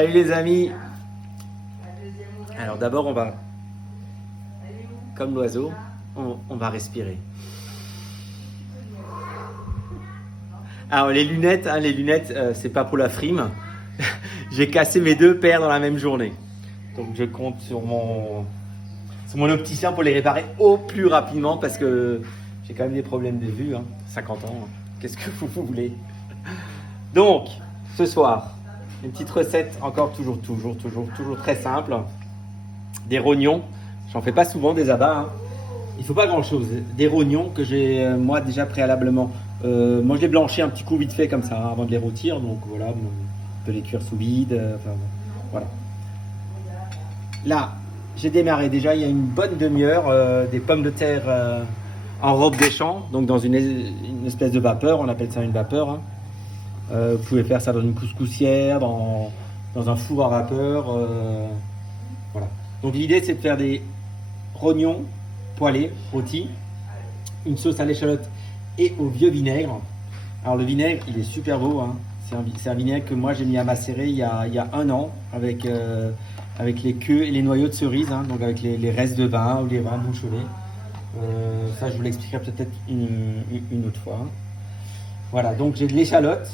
Salut les amis. Alors d'abord on va, comme l'oiseau, on va respirer. Alors les lunettes, c'est pas pour la frime. J'ai cassé mes 2 paires dans la même journée. Donc je compte sur mon opticien pour les réparer au plus rapidement parce que j'ai quand même des problèmes de vue, 50 ans. Qu'est-ce que vous voulez? Donc, ce soir, une petite recette encore toujours très simple. Des rognons. J'en fais pas souvent des abats. Il faut pas grand-chose. Des rognons que j'ai moi déjà préalablement. Moi, je les blanchis un petit coup vite fait comme ça avant de les rôtir. Donc voilà, on peut les cuire sous vide. Voilà. Là, j'ai démarré déjà il y a une bonne demi-heure des pommes de terre en robe des champs, donc dans une espèce de vapeur. On appelle ça une vapeur. Vous pouvez faire ça dans une couscoussière, dans un four à vapeur. Voilà. Donc l'idée c'est de faire des rognons poêlés, rôtis, une sauce à l'échalote et au vieux vinaigre. Alors le vinaigre il est super beau, c'est un vinaigre que moi j'ai mis à macérer il y a 1 an avec les queues et les noyaux de cerise, donc avec les restes de vin ou les vins bouchonnés. Ça je vous l'expliquerai peut-être une autre fois. Voilà, donc j'ai de l'échalote,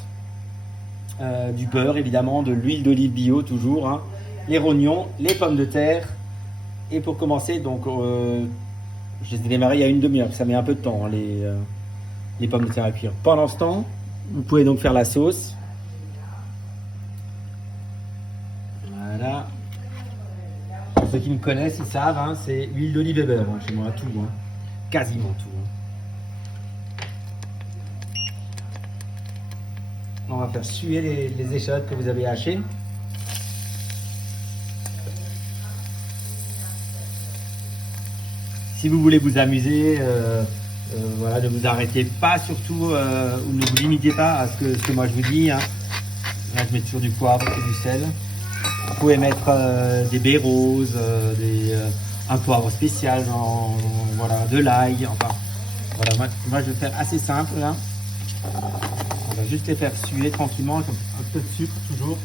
du beurre évidemment, de l'huile d'olive bio toujours, les rognons, les pommes de terre. Et pour commencer, donc je les ai démarrés il y a une demi-heure, ça met un peu de temps les pommes de terre à cuire. Pendant ce temps, vous pouvez donc faire la sauce. Voilà. Pour ceux qui me connaissent, ils savent, c'est huile d'olive et beurre chez moi, tout, quasiment tout. On va faire suer les échalotes que vous avez hachées. Si vous voulez vous amuser, voilà, ne vous arrêtez pas surtout ou ne vous limitez pas à ce que moi je vous dis. Là, je mets toujours du poivre et du sel. Vous pouvez mettre des baies roses, un poivre spécial, voilà, de l'ail. Enfin, voilà, moi je vais faire assez simple là. On va juste les faire suer tranquillement, avec un peu de sucre toujours.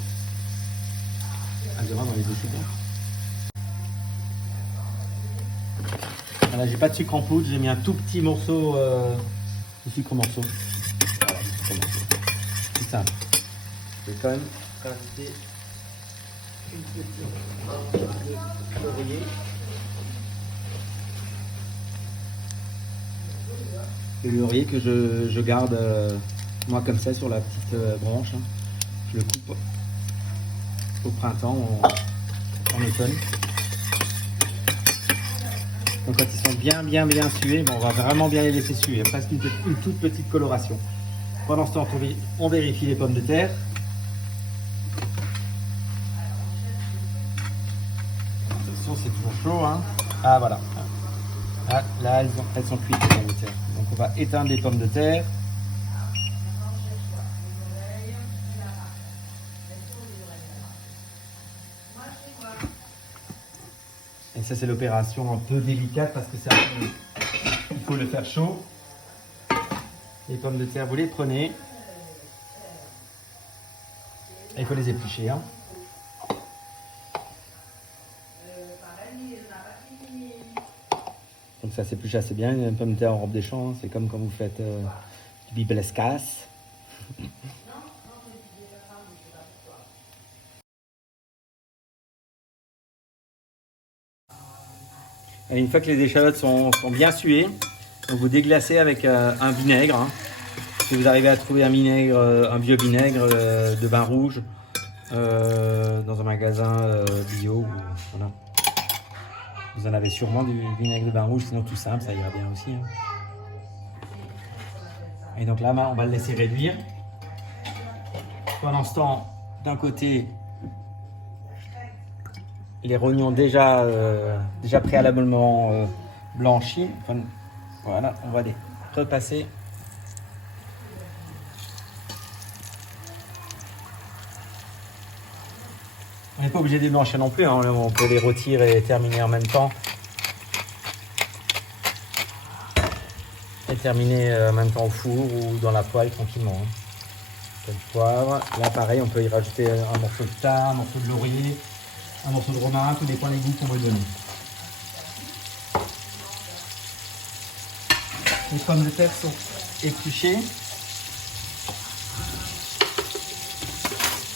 Ah, dans les deux. Voilà, j'ai pas de sucre en poudre, j'ai mis un tout petit morceau de sucre morceau. Voilà, c'est simple. Je vais quand même rajouter une petite de laurier. Le laurier que je garde moi comme ça sur la petite branche. Je le coupe au printemps, en automne. Donc quand ils sont bien sués, on va vraiment bien les laisser suer. Il y a presque une toute petite coloration. Pendant ce temps, on vérifie les pommes de terre. Attention, c'est toujours chaud. Ah voilà. Là, elles sont cuites les pommes de terre. Donc on va éteindre les pommes de terre. Et ça c'est l'opération un peu délicate parce que il faut le faire chaud. Les pommes de terre, vous les prenez. Et il faut les éplucher. Donc ça s'épluche assez bien, une pomme de terre en robe des champs, c'est comme quand vous faites du bibelescas. Et une fois que les échalotes sont bien suées, donc vous déglacez avec un vinaigre. Si vous arrivez à trouver un vieux vinaigre de vin rouge dans un magasin bio, voilà. Vous en avez sûrement du vinaigre de vin rouge, sinon tout simple, ça ira bien aussi. Et donc là, on va le laisser réduire. Pendant ce temps, d'un côté, les rognons déjà préalablement blanchis. Enfin, voilà, on va les repasser. On n'est pas obligé de les blanchir non plus, on peut les rôtir et terminer en même temps. Et terminer en même temps au four ou dans la poêle tranquillement. Le poivre. Là, pareil, on peut y rajouter un morceau de thym, un morceau de laurier, un morceau de romarin, tout dépend des goûts qu'on veut donner. Les pommes de terre sont épluchées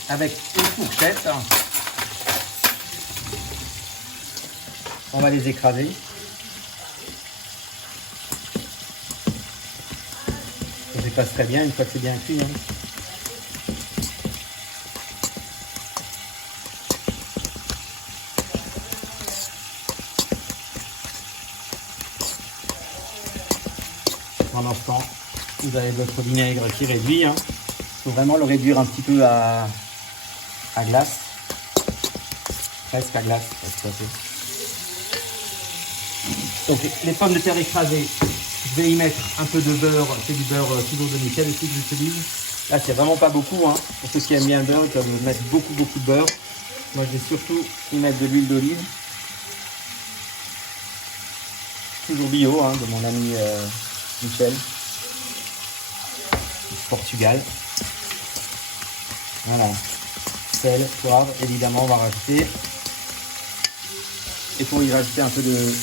avec une fourchette. On va les écraser. Ça s'écrase très bien une fois que c'est bien cuit. Pendant ce temps, vous avez votre vinaigre qui réduit. Il faut vraiment le réduire un petit peu à glace. Presque à glace. Donc les pommes de terre écrasées, je vais y mettre un peu de beurre. C'est du beurre toujours de nickel ici que j'utilise. Là, c'est vraiment pas beaucoup. Pour ceux qui aiment bien le beurre, ils peuvent mettre beaucoup de beurre. Moi, je vais surtout y mettre de l'huile d'olive. Toujours bio, de mon ami Michel, du Portugal. Voilà. Sel, poivre, évidemment, on va rajouter. Et pour y rajouter un peu de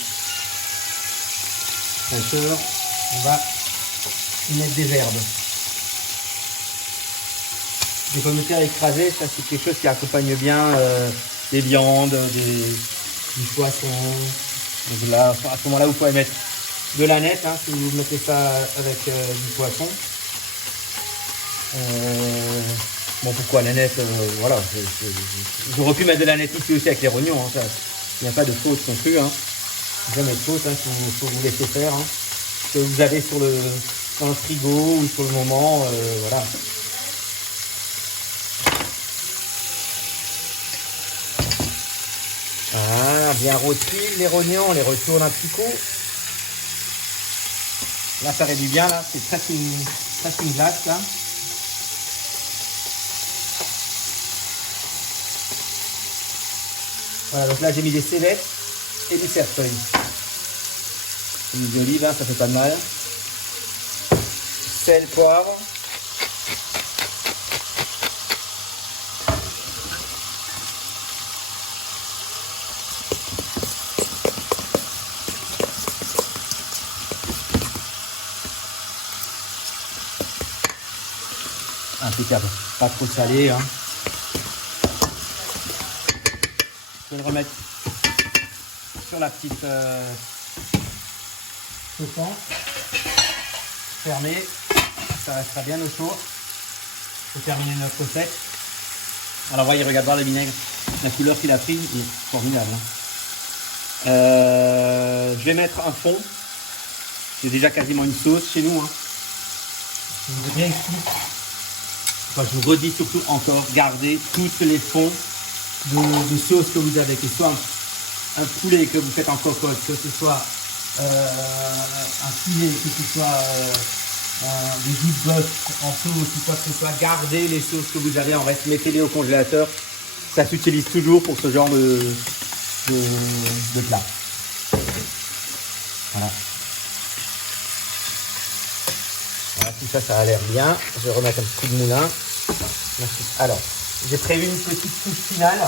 fraîcheur, on va y mettre des herbes. Des pommes de terre écrasées, ça c'est quelque chose qui accompagne bien des viandes, du poisson. Donc là, à ce moment-là, vous pouvez mettre de l'aneth, si vous mettez ça avec du poisson. Bon, pourquoi l'aneth, voilà. J'aurais pu mettre de l'aneth ici aussi avec les rognons. Il n'y a pas de faute non plus. Jamais de faute, faut vous laisser faire. Ce que vous avez dans le frigo ou sur le moment, voilà. Ah, bien rôti les rognons, on les retourne un petit coup. Là, ça réduit bien, là, c'est presque une glace, là. Voilà, donc là, j'ai mis des célettes et du cerfeuil. J'ai mis de l'olive, ça fait pas de mal. Sel, poivre. Impeccable, pas trop salé. Je vais le remettre sur la petite chauffant, fermé, ça restera bien au chaud. Pour terminer notre recette. Alors voyez, regarde voir le vinaigre, la couleur qu'il a pris, il est formidable. Je vais mettre un fond, c'est déjà quasiment une sauce chez nous. Je vous ai bien expliqué. Enfin, je vous redis surtout encore, gardez tous les fonds de sauce que vous avez, que ce soit un poulet que vous faites en cocotte, que ce soit un filet, que ce soit des joues de bœuf en sauce, ou quoi que ce soit, gardez les sauces que vous avez en reste, mettez-les au congélateur. Ça s'utilise toujours pour ce genre de plat. Voilà. Voilà, tout ça, ça a l'air bien. Je vais remettre un petit coup de moulin. Alors, j'ai prévu une petite touche finale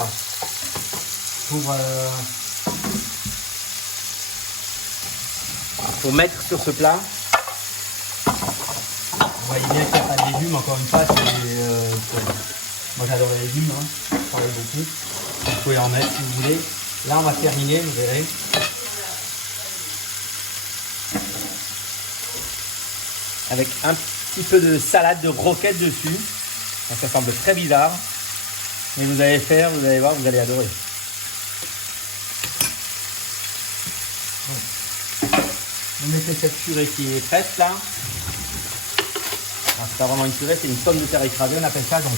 pour mettre sur ce plat. Vous voyez bien qu'il n'y a pas de légumes, encore une fois. Moi, j'adore les légumes, je travaille beaucoup. Vous pouvez en mettre si vous voulez. Là, on va terminer, vous verrez. Avec un petit peu de salade de roquette dessus. Donc, ça semble très bizarre. Mais vous allez faire, vous allez voir, vous allez adorer. Donc, vous mettez cette purée qui est prête là. C'est pas vraiment une purée, c'est une pomme de terre écrasée, on appelle ça. Donc,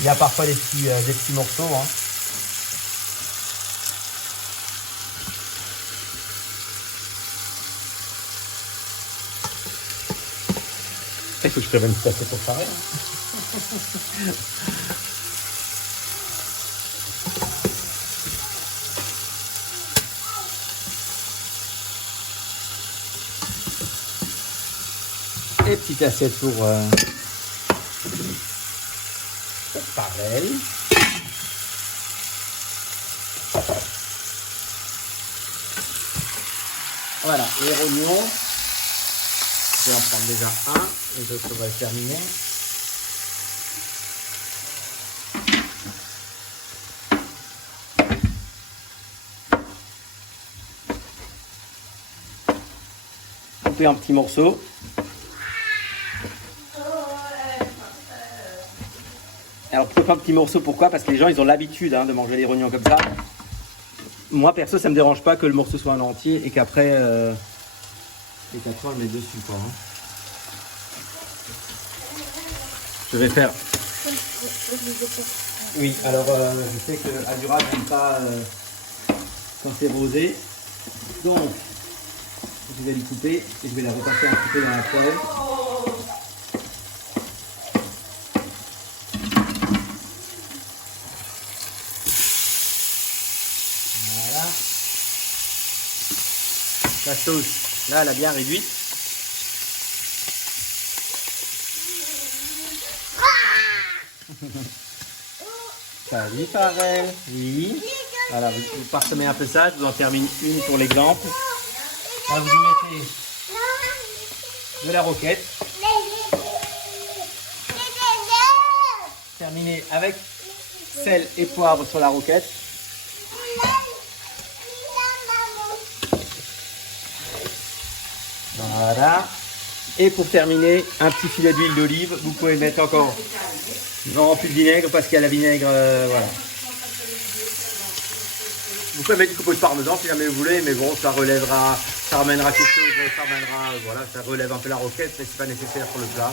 il y a parfois des petits morceaux. Il faut que je prévienne tout à fait pour pareil. Et petite assiette pour C'est pareil. Voilà, les rognons. Je vais en prendre déjà un, les autres on va le terminer. Couper en petits morceaux. Alors couper en petits morceaux, pourquoi? Parce que les gens ils ont l'habitude de manger les rognons comme ça. Moi perso ça me dérange pas que le morceau soit en entier et qu'après on le met dessus quoi. Je vais faire. Oui, alors je sais que Adura n'aime pas quand c'est rosé. Donc je vais le couper et je vais la repasser un petit peu dans la poêle. Voilà. La sauce, là, elle a bien réduite. Salut Farel. Oui. Voilà, vous parsemez un peu ça. Je vous en termine une pour l'exemple. Là, vous y mettez de la roquette. Terminez avec sel et poivre sur la roquette. Voilà. Et pour terminer, un petit filet d'huile d'olive. Vous pouvez mettre encore non plus de vinaigre parce qu'il y a la vinaigre. Voilà. Vous pouvez mettre du copeaux de parmesan si jamais vous voulez, mais bon, ça relèvera, ça ramènera quelque chose, ça ramènera, voilà, ça relève un peu la roquette, mais c'est pas nécessaire pour le plat.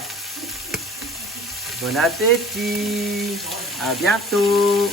Bon appétit, à bientôt.